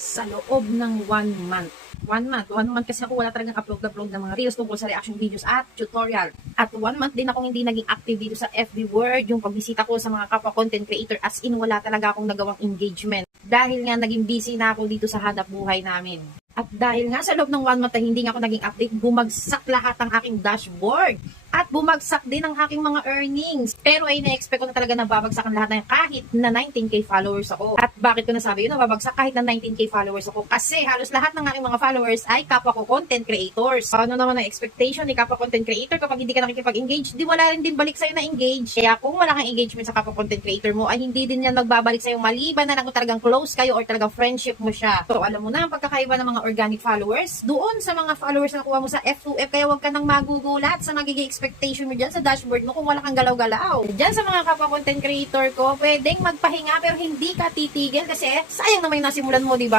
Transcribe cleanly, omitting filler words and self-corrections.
sa loob ng 1 month. 1 month kasi ako wala talagang upload ng mga reels tungkol sa reaction videos at tutorial. At 1 month din akong hindi naging active dito sa FB World, yung pagbisita ko sa mga kapwa content creator, as in wala talaga akong nagawang engagement. Dahil nga naging busy na ako dito sa hanap buhay namin. At dahil nga sa loob ng 1 month na hindi nga ako naging update, bumagsak lahat ng aking dashboard. At bumagsak din ang aking mga earnings. Pero ay na-expect ko na talaga na babagsakan lahat na kahit na 19k followers ako. At bakit ko nasabi yun na babagsak kahit na 19k followers ako? Kasi halos lahat ng aking mga followers ay kapwa ko content creators. Ano naman ang expectation ni kapwa content creator kapag hindi ka nakikipag-engage? Di wala rin din balik sa'yo na engage. Kaya kung wala kang engagement sa kapwa content creator mo, ay hindi din yan magbabalik sa'yo maliban na lang kung talagang close kayo or talagang friendship mo siya. So alam mo na ang pagkakaiba ng mga organic followers doon sa mga followers na nakuha mo sa F2F. Kaya huwag ka nang magugulat sa magiging expectation mo dyan sa dashboard mo kung wala kang galaw-galaw. Dyan sa mga kapwa content creator ko, pwedeng magpahinga pero hindi ka titigil kasi sayang naman yung nasimulan mo, diba?